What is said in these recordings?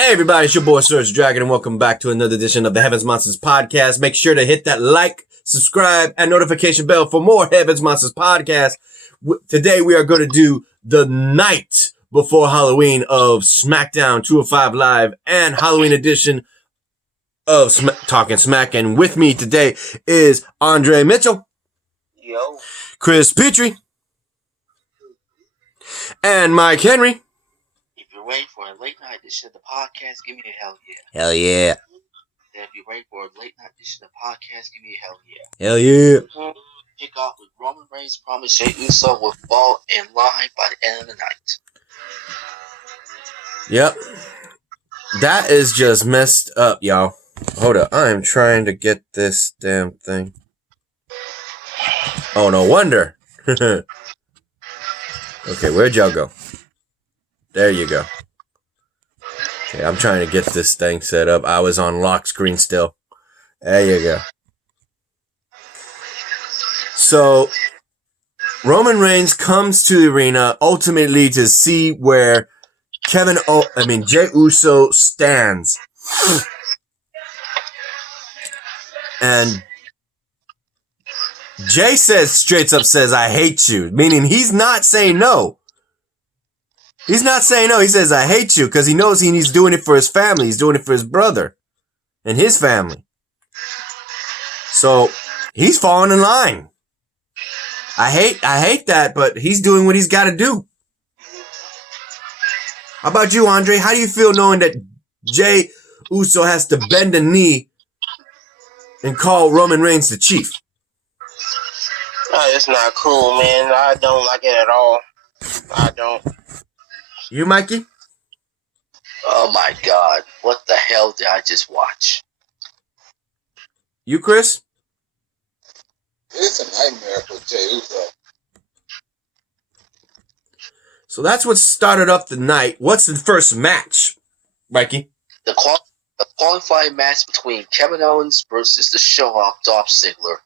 Hey everybody, it's your boy Surge Dragon and welcome back to another edition of the Heavens Monsters Podcast. Make sure to hit that like, subscribe, and notification bell for more Heavens Monsters Podcast. Today we are going to do the night before Halloween of Smackdown 205 Live and Halloween edition of Talking Smack. And with me today is Andre Mitchell. Yo. Chris Petrie. And Mike Henry. If you're waiting for a late night edition of the podcast, give me a hell yeah. Hell yeah. And if you're waiting for a late night edition of the podcast, give me a hell yeah. Hell yeah. Kick off with Roman Reigns promised Jey Uso will fall in line by the end of the night. Yep. That is just messed up, y'all. Hold up. I am trying to get this damn thing. Oh, no wonder. Okay, where'd y'all go? There you go. Okay, I'm trying to get this thing set up. I was on lock screen still. There you go. So, Roman Reigns comes to the arena ultimately to see where Jey Uso stands. And Jay straight up says, I hate you. Meaning he's not saying no. He's not saying no. He says, I hate you, because he knows he's doing it for his family. He's doing it for his brother and his family. So he's falling in line. I hate that, but he's doing what he's got to do. How about you, Andre? How do you feel knowing that Jey Uso has to bend a knee and call Roman Reigns the chief? It's not cool, man. I don't like it at all. I don't. You, Mikey? Oh my God. What the hell did I just watch? You, Chris? It's a nightmare for Jey Uso. So that's what started up the night. What's the first match, Mikey? The qualifying match between Kevin Owens versus the show-off Dolph Ziggler.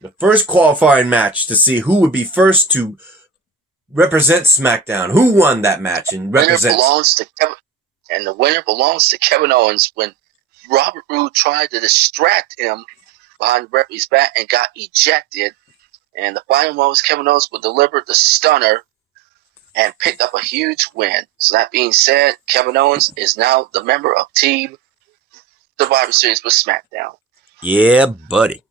The first qualifying match to see who would be first to represent SmackDown. Who won that match and represents? The winner belongs to Kevin Owens when Robert Roode tried to distract him behind the referee's back and got ejected. And the final one was Kevin Owens would deliver the stunner and picked up a huge win. So that being said, Kevin Owens is now the member of Team Survivor Series with SmackDown. Yeah, buddy.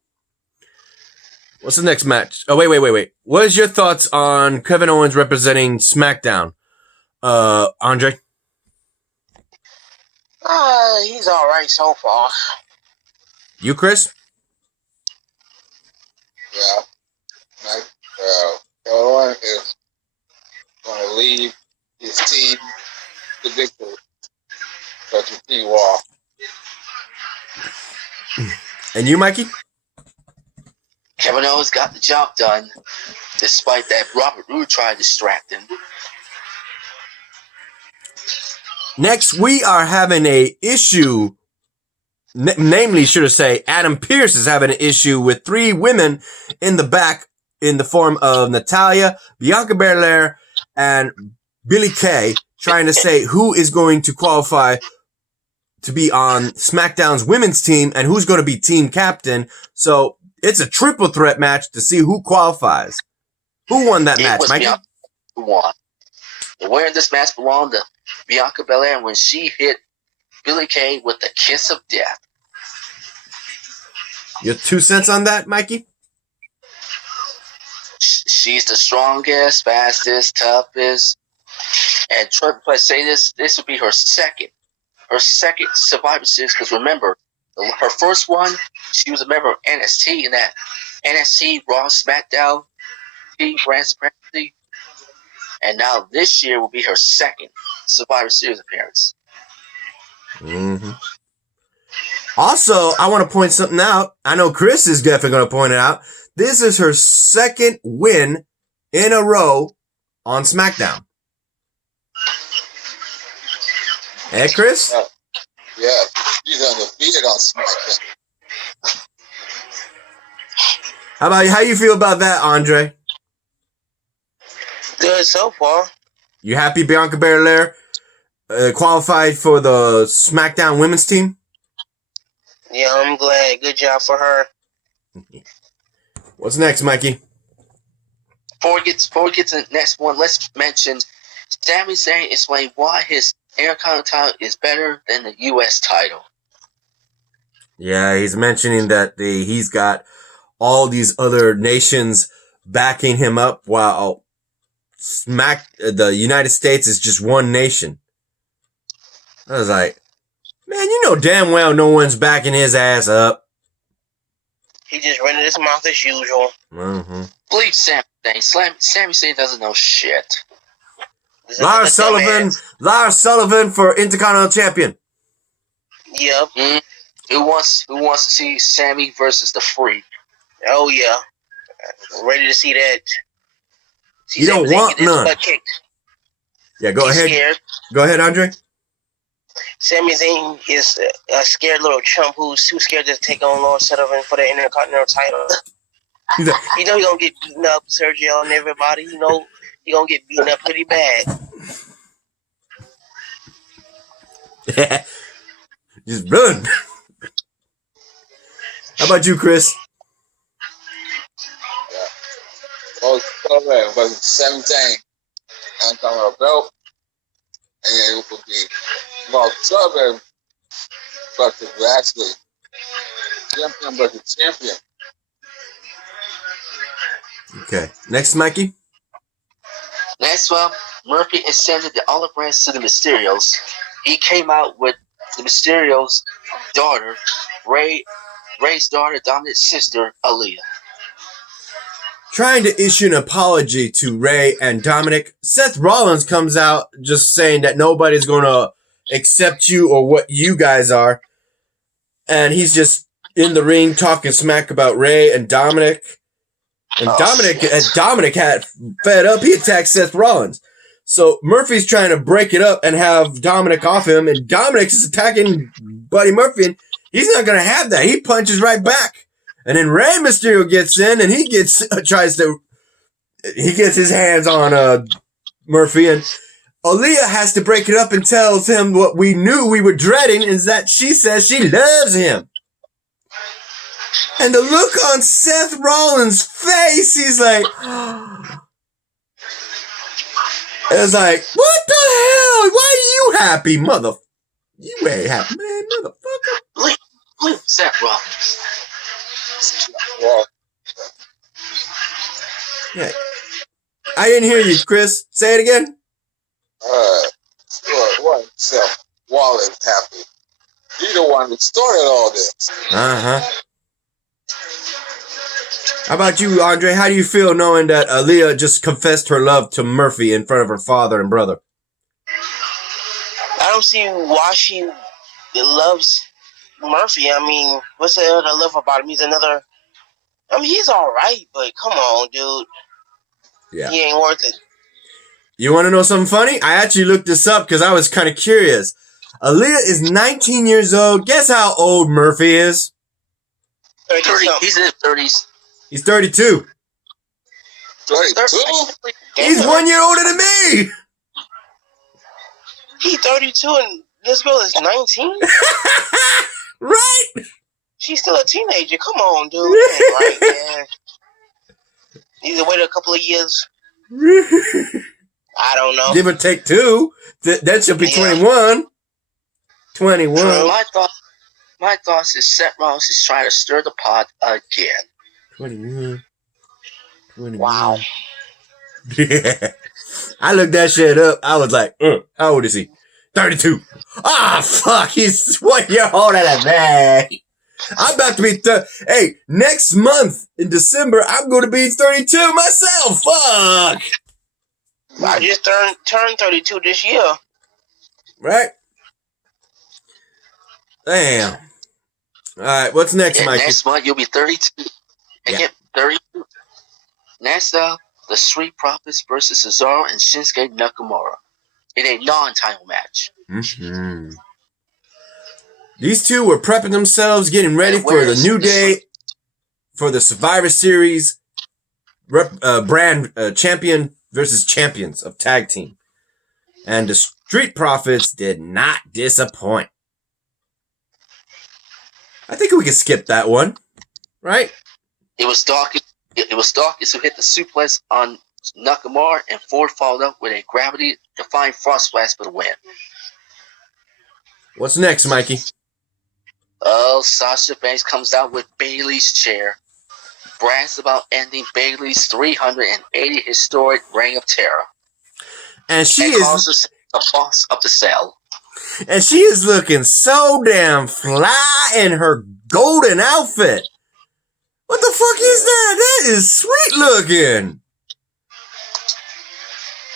What's the next match? Oh, wait. What is your thoughts on Kevin Owens representing SmackDown? Andre? He's all right so far. You, Chris? Yeah. Owen is going to lead his team to victory. Such a team war. And you, Mikey? Kevin Owens got the job done, despite that Robert Roode tried to distract him. Next, we are having a issue. Namely, should I say, Adam Pearce is having an issue with three women in the back in the form of Natalya, Bianca Belair, and Billie Kay, trying to say who is going to qualify to be on SmackDown's women's team and who's going to be team captain. So it's a triple threat match to see who qualifies. Who won that match, Mikey? Bianca who won. The winner of this match belonged to Bianca Belair when she hit Billie Kay with the kiss of death. Your 2 cents on that, Mikey? She's the strongest, fastest, toughest. And Trevor, if I say this would be her second Survivor Series, because remember, her first one, she was a member of NXT in that NXT Raw SmackDown brand supremacy. And now this year will be her second Survivor Series appearance. Mm-hmm. Also, I want to point something out. I know Chris is definitely going to point it out. This is her second win in a row on SmackDown. Hey, Chris? Yeah, she's undefeated on SmackDown. How you feel about that, Andre? Good so far. You happy Bianca Belair qualified for the Smackdown women's team. Yeah, I'm glad. Good job for her. What's next, Mikey? Before we get to the next one, let's mention Sami Zayn explained why his Intercontinental title is better than the U.S. title. Yeah, he's mentioning that he's got all these other nations backing him up while the United States is just one nation. I was like, man, you know damn well no one's backing his ass up. He just rented his mouth as usual. Mm-hmm. Believe Sami Zayn. Sami Zayn doesn't know shit. Lars Sullivan for Intercontinental Champion. Yep. Mm-hmm. Who wants to see Sami versus the Freak? Oh yeah, ready to see that. You don't want none. Yeah, go ahead. Scared. Go ahead, Andre. Sami Zayn is a scared little chump who's too scared to take on Lars Sullivan for the Intercontinental title. You know he's gonna get beaten up, Sergio, and everybody. You know he's gonna get beaten up pretty bad. Just run. How about you, Chris? Well, Sullivan was 17 and come a belt, and it would be Mark Sullivan versus actually champion versus champion. Okay. Next, Mikey. Next one, Murphy extended the olive branch to the Mysterios. He came out with the Mysterios' daughter, Ray's daughter, Dominic's sister, Aaliyah. Trying to issue an apology to Ray and Dominic, Seth Rollins comes out just saying that nobody's going to accept you or what you guys are. And he's just in the ring talking smack about Ray and Dominic. And Dominic had fed up. He attacked Seth Rollins. So Murphy's trying to break it up and have Dominic off him. And Dominic is attacking Buddy Murphy. And he's not going to have that. He punches right back. And then Rey Mysterio gets in and he gets his hands on Murphy, and Aaliyah has to break it up and tells him what we knew we were dreading is that she says she loves him. And the look on Seth Rollins' face, he's like, it's like, what the hell? Why are you happy, mother? You ain't happy, man, motherfucker. Leave Seth Rollins. Yeah. I didn't hear you, Chris. Say it again. What Seth Rollins happy? He's the one that started all this. How about you, Andre? How do you feel knowing that Aaliyah just confessed her love to Murphy in front of her father and brother? I don't see why she loves Murphy. I mean, what's the other love about him? He's all right, but come on, dude. Yeah. He ain't worth it. You want to know something funny? I actually looked this up because I was kind of curious. Aaliyah is 19 years old. Guess how old Murphy is? 30. He's in his 30s. He's 32. 32? He's 1 year older than me. He's 32 and this girl is 19? Right? She's still a teenager. Come on, dude. That ain't right, man. Either wait a couple of years. I don't know. Give or take 2. That should be 21. 21. My thoughts is Seth Rollins is trying to stir the pot again. 21. Wow. Yeah. I looked that shit up. I was like, how old is he? 32. Ah, fuck. He's 1 year older than me. I'm about to be hey, next month in December, I'm going to be 32 myself. Fuck. I just turned 32 this year. Right? Damn. All right, what's next, Mike? Next month, you'll be 32. Again, 32. Next up, the Street Profits versus Cesaro and Shinsuke Nakamura in a non-title match. Mm-hmm. These two were prepping themselves, getting ready for the New Day, for the Survivor Series brand champion versus champions of tag team. And the Street Profits did not disappoint. I think we can skip that one, right? It was Dawkins. It was Dawkins who hit the suplex on Nakamura, and Ford followed up with a gravity-defying frog splash for the win. What's next, Mikey? Oh, Sasha Banks comes out with Bayley's chair. Brags about ending Bayley's 380 historic reign of terror. And she calls is herself the boss of the cell. And she is looking so damn fly in her golden outfit. What the fuck is that? That is sweet looking.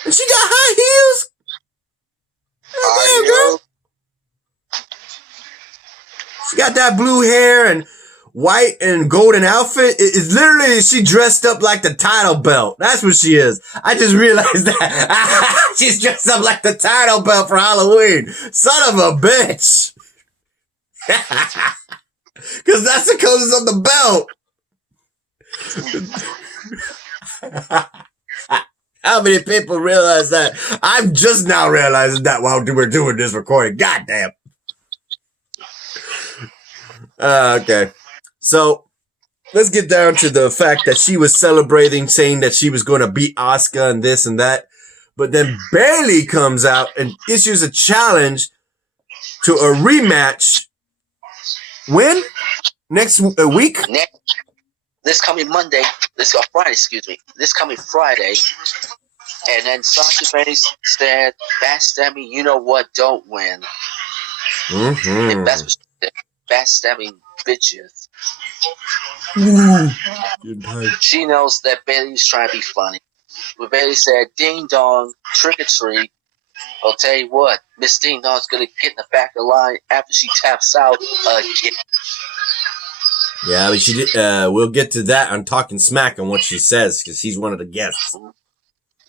And she got high heels. Damn, girl. She got that blue hair and white and golden outfit. It's literally, she dressed up like the title belt. That's what she is. I just realized that. She's dressed up like the title belt for Halloween. Son of a bitch. Because that's the colors of the belt. How many people realize that? I'm just now realizing that while we're doing this recording. God damn. Okay. So, let's get down to the fact that she was celebrating, saying that she was going to beat Asuka and this and that. But then Bayley comes out and issues a challenge to a rematch. When? Next week? This coming Monday. Friday, excuse me. This coming Friday. And then Sasha Banks said, backstabbing, you know what, don't win. And that's what she said. Backstabbing bitches. She knows that Bayley's trying to be funny. But Bayley said, ding dong, trick or treat. I'll tell you what, Miss Ding Dong's gonna get in the back of the line after she taps out again. Yeah, but she did, we'll get to that on Talking Smack on what she says, because she's one of the guests.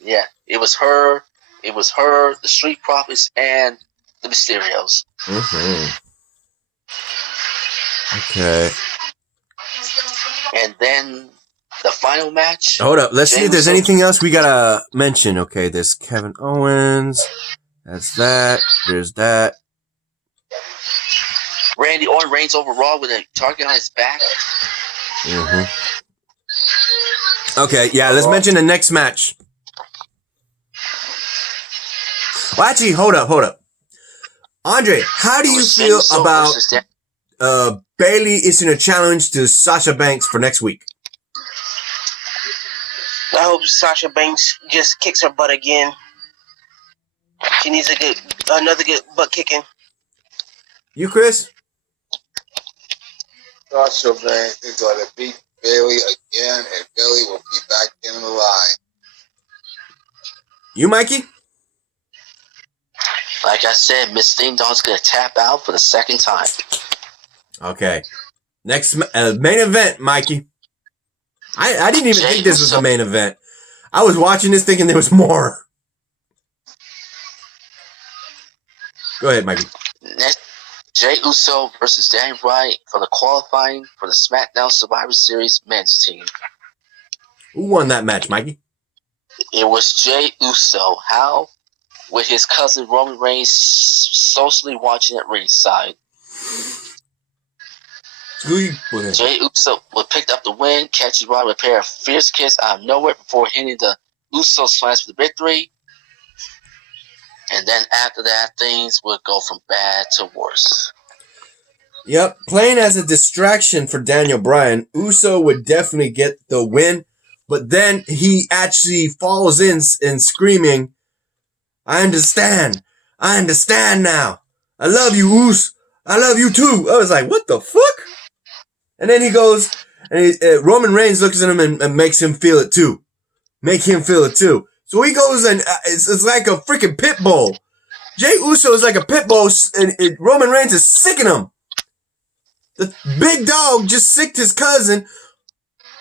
Yeah, it was her, the Street Profits, and the Mysterios. Okay. And then the final match. Hold up. Let's see if there's anything else we gotta mention. Okay, there's Kevin Owens. That's that. There's that. Randy Orton reigns over Raw with a target on his back. Okay, yeah, let's mention the next match. Well, actually, hold up. Andre, how do you feel about Bayley issuing a challenge to Sasha Banks for next week? I hope Sasha Banks just kicks her butt again. She needs another good butt kicking. You, Chris? Sasha Banks is going to beat Bayley again, and Bayley will be back in the line. You, Mikey? Like I said, Miss Ding Dong's going to tap out for the second time. Okay. Next main event, Mikey. I didn't even think this was the main event. I was watching this thinking there was more. Go ahead, Mikey. Next, Jey Uso versus Daniel Bryan for the qualifying for the Smackdown Survivor Series men's team. Who won that match, Mikey? It was Jey Uso. How? With his cousin Roman Reigns socially watching at ringside. Jey Uso picked up the win, catching Bryan with a pair of fierce kicks out of nowhere before hitting the Uso smash for the victory. And then after that, things would go from bad to worse. Yep, playing as a distraction for Daniel Bryan, Uso would definitely get the win, but then he actually falls in and screaming, I understand now. I love you, Uso. I love you too. I was like, what the fuck? And then he goes, and Roman Reigns looks at him and makes him feel it too. Make him feel it too. So he goes and it's like a freaking pit bull. Jey Uso is like a pit bull, and Roman Reigns is sicking him. The big dog just sicked his cousin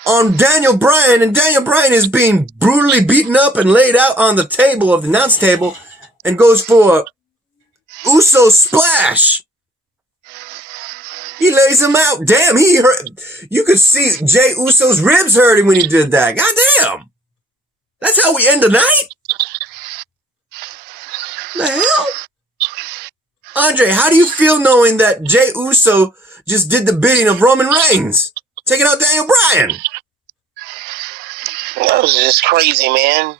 on Daniel Bryan, and Daniel Bryan is being brutally beaten up and laid out on the table of the announce table, and goes for a Uso splash. He lays him out. Damn, he hurt. You could see Jey Uso's ribs hurting when he did that. God damn. That's how we end the night? the hell? Andre, how do you feel knowing that Jey Uso just did the bidding of Roman Reigns, taking out Daniel Bryan? That was just crazy, man.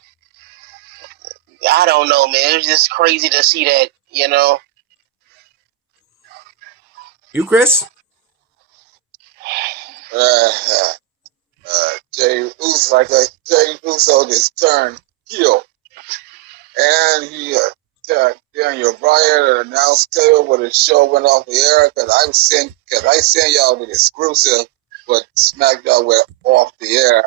I don't know, man. It was just crazy to see that, you know. You, Chris? Jey Uso just turned heel, and he attacked Daniel Bryan at an announce table when the show went off the air. Because I sent y'all the exclusive, but Smackdown went off the air.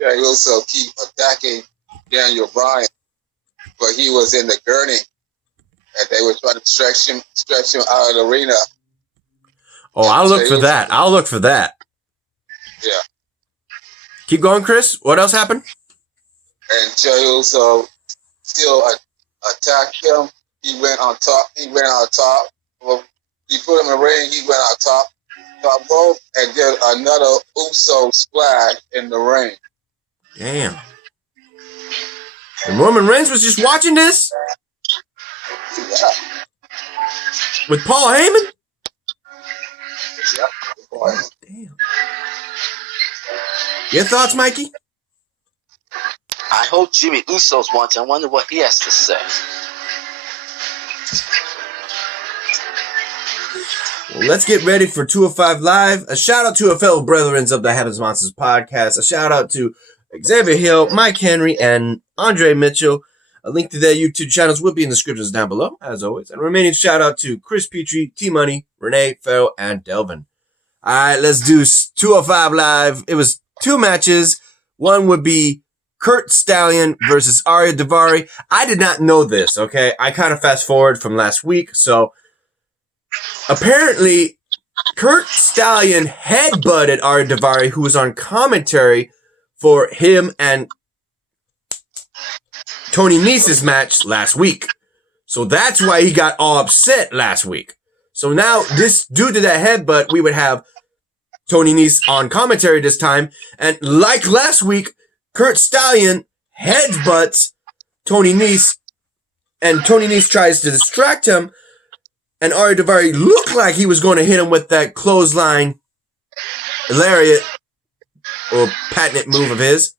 Jey Uso keep attacking Daniel Bryan, but he was in the gurney, and they were trying to stretch him out of the arena. Oh, I'll look for that. I'll look for that. Yeah. Keep going, Chris. What else happened? And Jey Uso still attacked him. He went on top. Well, he put him in the ring. He went on top rope and did another Uso splash in the ring. Damn. And Roman Reigns was just watching this? Yeah. With Paul Heyman? Yeah. Boy. Damn. Your thoughts, Mikey? I hope Jimmy Uso's watching. I wonder what he has to say. Well, let's get ready for 205 Live. A shout out to our fellow brethren of the Heavens Monsters podcast. A shout out to Xavier Hill, Mike Henry, and Andre Mitchell. A link to their YouTube channels will be in the descriptions down below, as always. And a remaining shout out to Chris Petrie, T-Money, Renee, Farrell, and Delvin. All right, let's do 205 Live. It was 2 matches. One would be Kurt Stallion versus Arya Daivari. I did not know this, okay? I kind of fast forward from last week. So apparently, Kurt Stallion headbutted Arya Daivari, who was on commentary for him and Tony Nese's match last week. So that's why he got all upset last week. So now, due to that headbutt, we would have Tony Nese on commentary this time. And like last week, Kurt Stallion headbutts Tony Nese, and Tony Nese tries to distract him, and Arya Daivari looked like he was going to hit him with that clothesline lariat or patented move of his.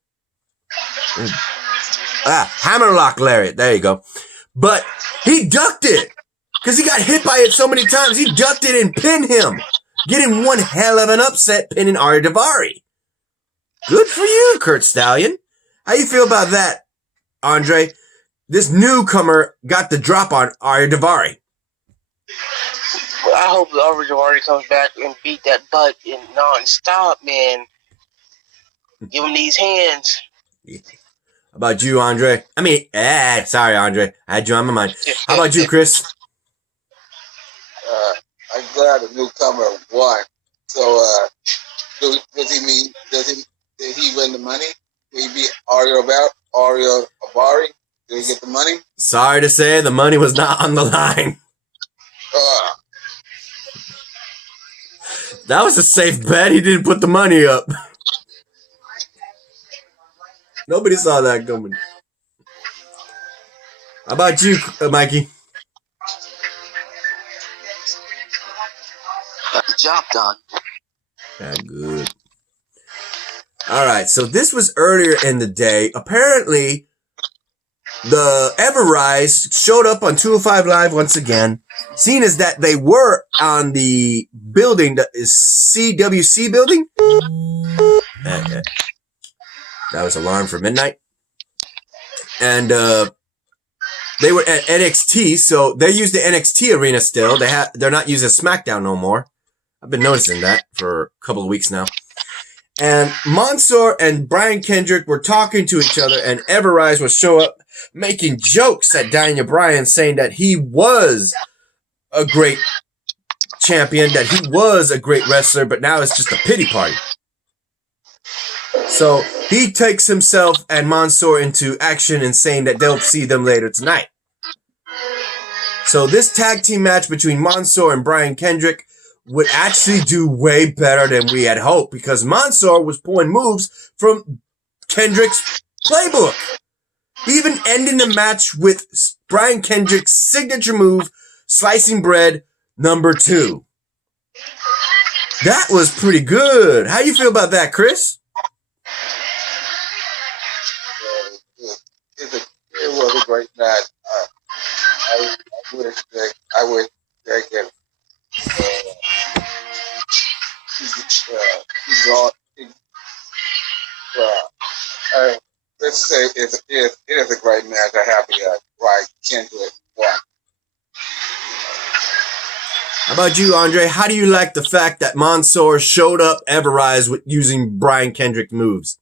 Hammerlock lariat. There you go. But he ducked it because he got hit by it so many times. He ducked it and pinned him, getting one hell of an upset, pinning Arya Daivari. Good for you, Kurt Stallion. How you feel about that, Andre? This newcomer got the drop on Arya Daivari. Well, I hope Arya Daivari comes back and beat that butt in non-stop, man. Give him these hands. Yeah. How about you, Andre? Sorry, Andre. I had you on my mind. How about you, Chris? I'm glad the newcomer won. So, did he win the money? Did he beat Arya Daivari? Did he get the money? Sorry to say, the money was not on the line. That was a safe bet. He didn't put the money up. Nobody saw that coming. How about you, Mikey? Got the job done. Yeah, good. All right, so this was earlier in the day. Apparently, the Everrise showed up on 205 Live once again, seeing as that they were on the building that is CWC building. Okay. That was alarm for midnight. And they were at NXT, so they use the NXT arena still. They're not using SmackDown no more. I've been noticing that for a couple of weeks now. And Mansoor and Brian Kendrick were talking to each other, and Everrise would show up making jokes at Daniel Bryan, saying that he was a great champion, that he was a great wrestler, but now it's just a pity party. So he takes himself and Mansoor into action and saying that they'll see them later tonight. So this tag team match between Mansoor and Brian Kendrick would actually do way better than we had hoped, because Mansoor was pulling moves from Kendrick's playbook. even ending the match with Brian Kendrick's signature move, slicing bread number 2. That was pretty good. How you feel about that, Chris? It was a great match. I wish they could let's say it is a great match. I'm happy that Brian Kendrick won. How about you, Andre? How do you like the fact that Mansoor showed up Everrise with using Brian Kendrick moves?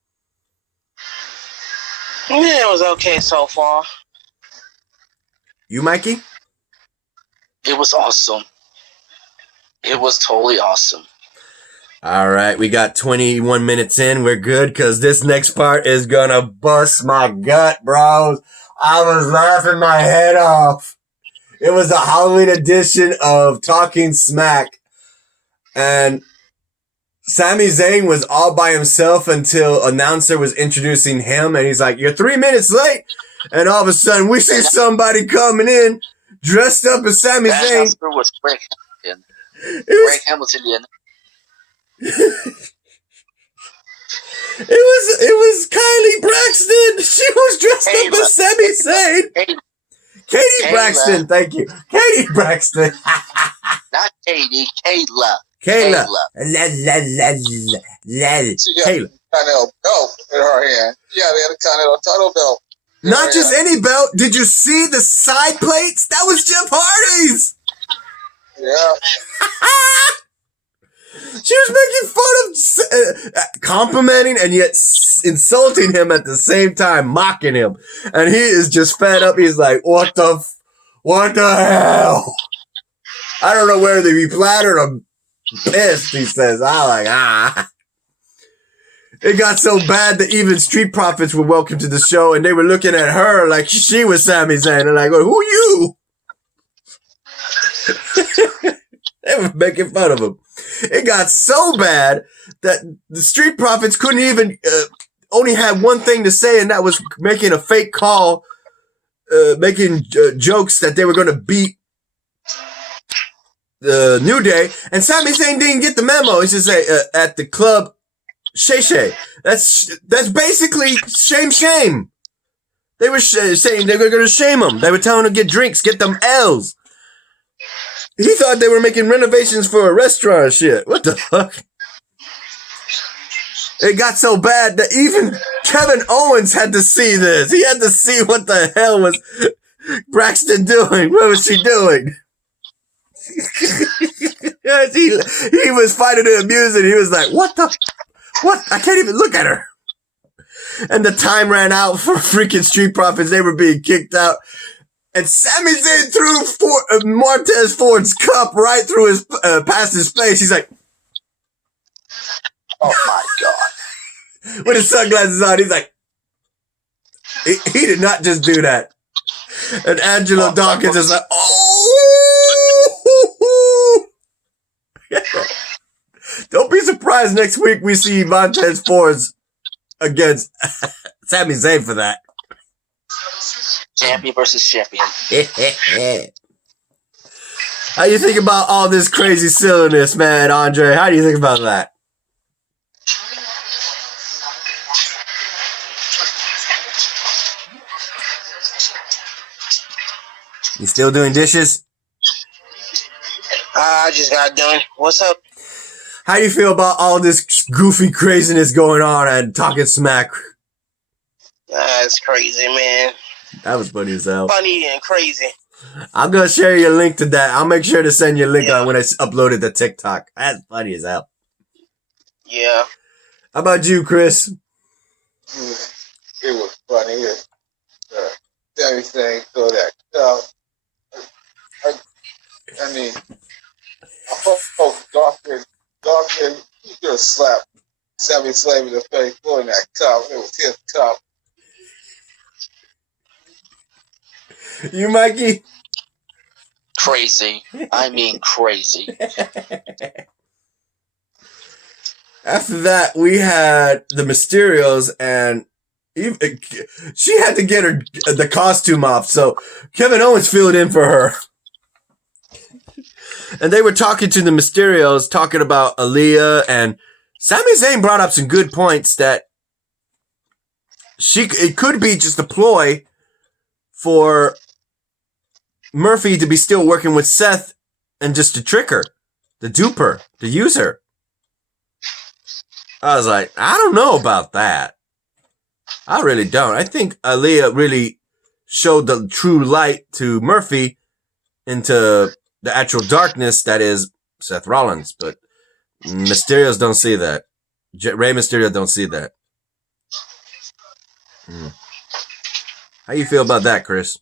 Yeah, it was okay so far. You, Mikey? It was awesome. It was totally awesome. All right, we got 21 minutes in. We're good because this next part is gonna bust my gut, bros. I was laughing my head off. It was a Halloween edition of Talking Smack, and Sami Zayn was all by himself until announcer was introducing him, and he's like, "You're 3 minutes late," and all of a sudden we see somebody coming in dressed up as Sami That Zayn. announcer was Greg Hamilton. Greg Hamilton, yeah. It was Kylie Braxton. She was dressed up as Sami Zayn. Katie Braxton, thank you. Katie Braxton. Not Katie, Kayla. Kayla. She had a Continental belt in her hand. Yeah, they had a Continental title belt. Not just any belt. Did you see the side plates? That was Jeff Hardy's. Yeah. She was making fun of, complimenting and yet insulting him at the same time, mocking him. And he is just fed up. He's like, what the hell? I don't know whether to be flattered or pissed, he says. I'm like, It got so bad that even Street Profits were welcome to the show and they were looking at her like she was Sami Zayn. And like, who you? They were making fun of him. It got so bad that the Street Profits couldn't even, only had one thing to say, and that was making a fake call, making jokes that they were going to beat the New Day. And Sami Zayn didn't get the memo. He just say, at the club, Shay. That's basically shame. They were saying they were going to shame him. They were telling him to get drinks, get them L's. He thought they were making renovations for a restaurant and shit. What the fuck? It got so bad that even Kevin Owens had to see this. He had to see what the hell was Braxton doing. What was she doing? he was finding it amusing. He was like, what? I can't even look at her. And the time ran out for freaking Street Profits. They were being kicked out. And Sami Zayn threw Montez Ford's cup right through his, past his face. He's like, oh my God. With his sunglasses on, he's like, he did not just do that. And Angelo Dawkins is like, oh! Don't be surprised next week we see Montez Ford's against Sami Zayn for that. Champion versus champion. How do you think about all this crazy silliness, man, Andre? How do you think about that? You still doing dishes? I just got done. What's up? How do you feel about all this goofy craziness going on and Talking Smack? That's crazy, man. That was funny as hell. Funny and crazy. I'm going to share your link to that. I'll make sure to send you a link on when I upload it to TikTok. That's funny as hell. Yeah. How about you, Chris? It was funny. Everything so that I mean, I hope Dawkins, he could have slapped Sami Zayn in the face pulling that cup. It was his cup. You, Mikey? Crazy. I mean crazy. After that, we had the Mysterios and She had to get the costume off, so Kevin Owens filled in for her. And they were talking to the Mysterios, talking about Aaliyah, and Sami Zayn brought up some good points that it could be just a ploy for Murphy to be still working with Seth and just to trick her, to dupe her, to use her. I was like, I don't know about that. I really don't. I think Aaliyah really showed the true light to Murphy into the actual darkness that is Seth Rollins, but Mysterios don't see that. Rey Mysterio don't see that. How you feel about that, Chris?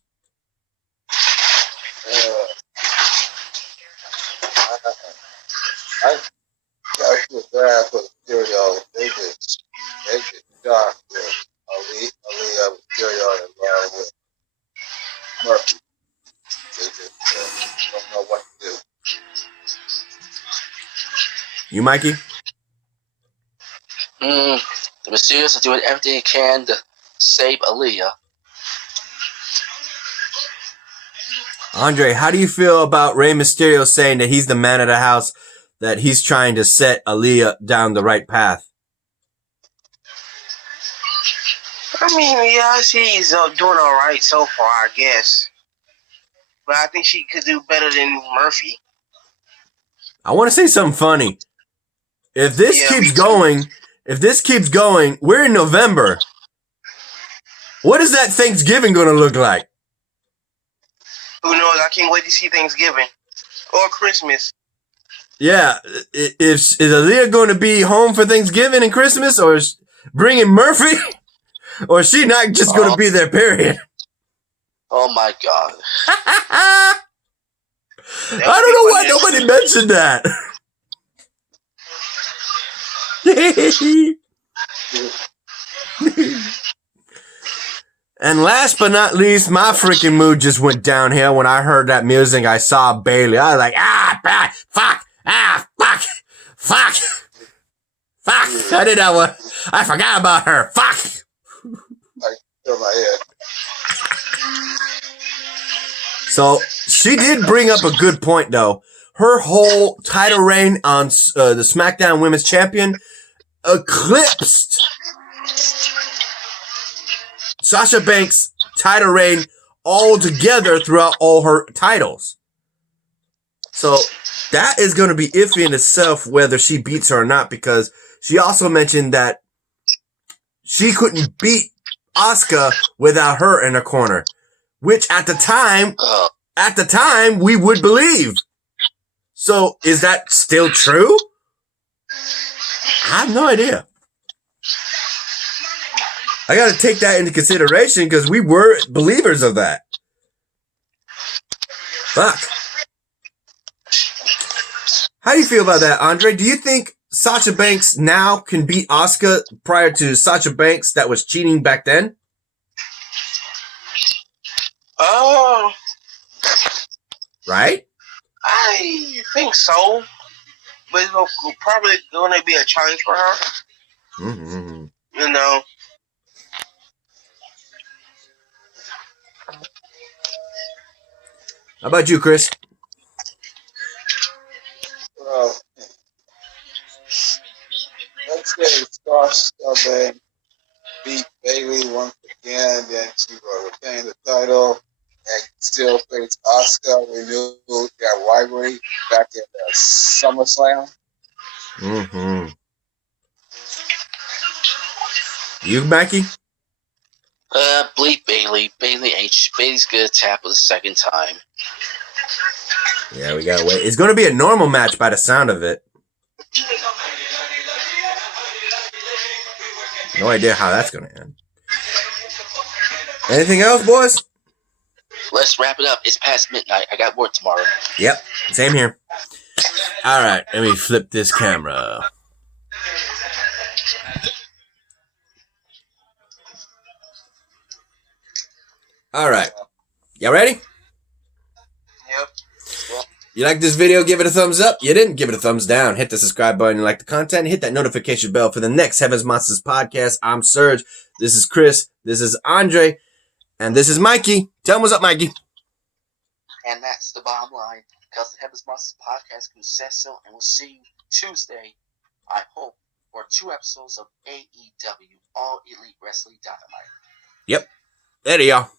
I feel bad for Mysterio. They get shocked with Aaliyah Mysterio involved with Murphy. They just don't know what to do. You, Mikey? The Mysterios are doing everything they can to save Aaliyah. Andre, how do you feel about Rey Mysterio saying that he's the man of the house, that he's trying to set Aaliyah down the right path? I mean, yeah, I see he's doing all right so far, I guess. But I think she could do better than Murphy. I want to say something funny. If this keeps going, we're in November. What is that Thanksgiving going to look like? Who knows? I can't wait to see Thanksgiving or Christmas. Yeah, is Aaliyah going to be home for Thanksgiving and Christmas, or is bringing Murphy, or is she not just going to be there? Period. Oh my God! I don't know why nobody mentioned that. And last but not least, my freaking mood just went downhill when I heard that music. I saw Bailey. I was like, fuck. I did that one. I forgot about her. Fuck. I feel my head. So she did bring up a good point, though. Her whole title reign on the Smackdown Women's Champion eclipsed Sasha Banks' title reign altogether throughout all her titles. So that is going to be iffy in itself whether she beats her or not, because she also mentioned that she couldn't beat Asuka without her in her corner, which at the time we would believe. So is that still true? I have no idea. I got to take that into consideration because we were believers of that. Fuck. How do you feel about that, Andre? Do you think Sasha Banks now can beat Asuka prior to Sasha Banks that was cheating back then? Oh. Right? I think so. But it's probably going to be a challenge for her. Mm-hmm. You know. How about you, Chris? Well, let's say Sasha beat Bailey once again, then she will retain the title and still face Asuka. We knew that rivalry back in SummerSlam. Mm-hmm. You, Mackie? Bleep Bailey. Bailey's gonna tap the second time. Yeah, we gotta wait. It's gonna be a normal match by the sound of it. No idea how that's gonna end. Anything else, boys? Let's wrap it up. It's past midnight. I got work tomorrow. Yep, same here. All right, let me flip this camera. All right, y'all ready? Yep. You like this video, give it a thumbs up. You didn't, give it a thumbs down. Hit the subscribe button and like the content. Hit that notification bell for the next Heaven's Monsters podcast. I'm Serge. This is Chris. This is Andre. And this is Mikey. Tell him what's up, Mikey. And that's the bottom line. Because the Heaven's Monsters podcast says so. And we'll see you Tuesday, I hope, for 2 episodes of AEW, All Elite Wrestling Dynamite. Yep. There y'all.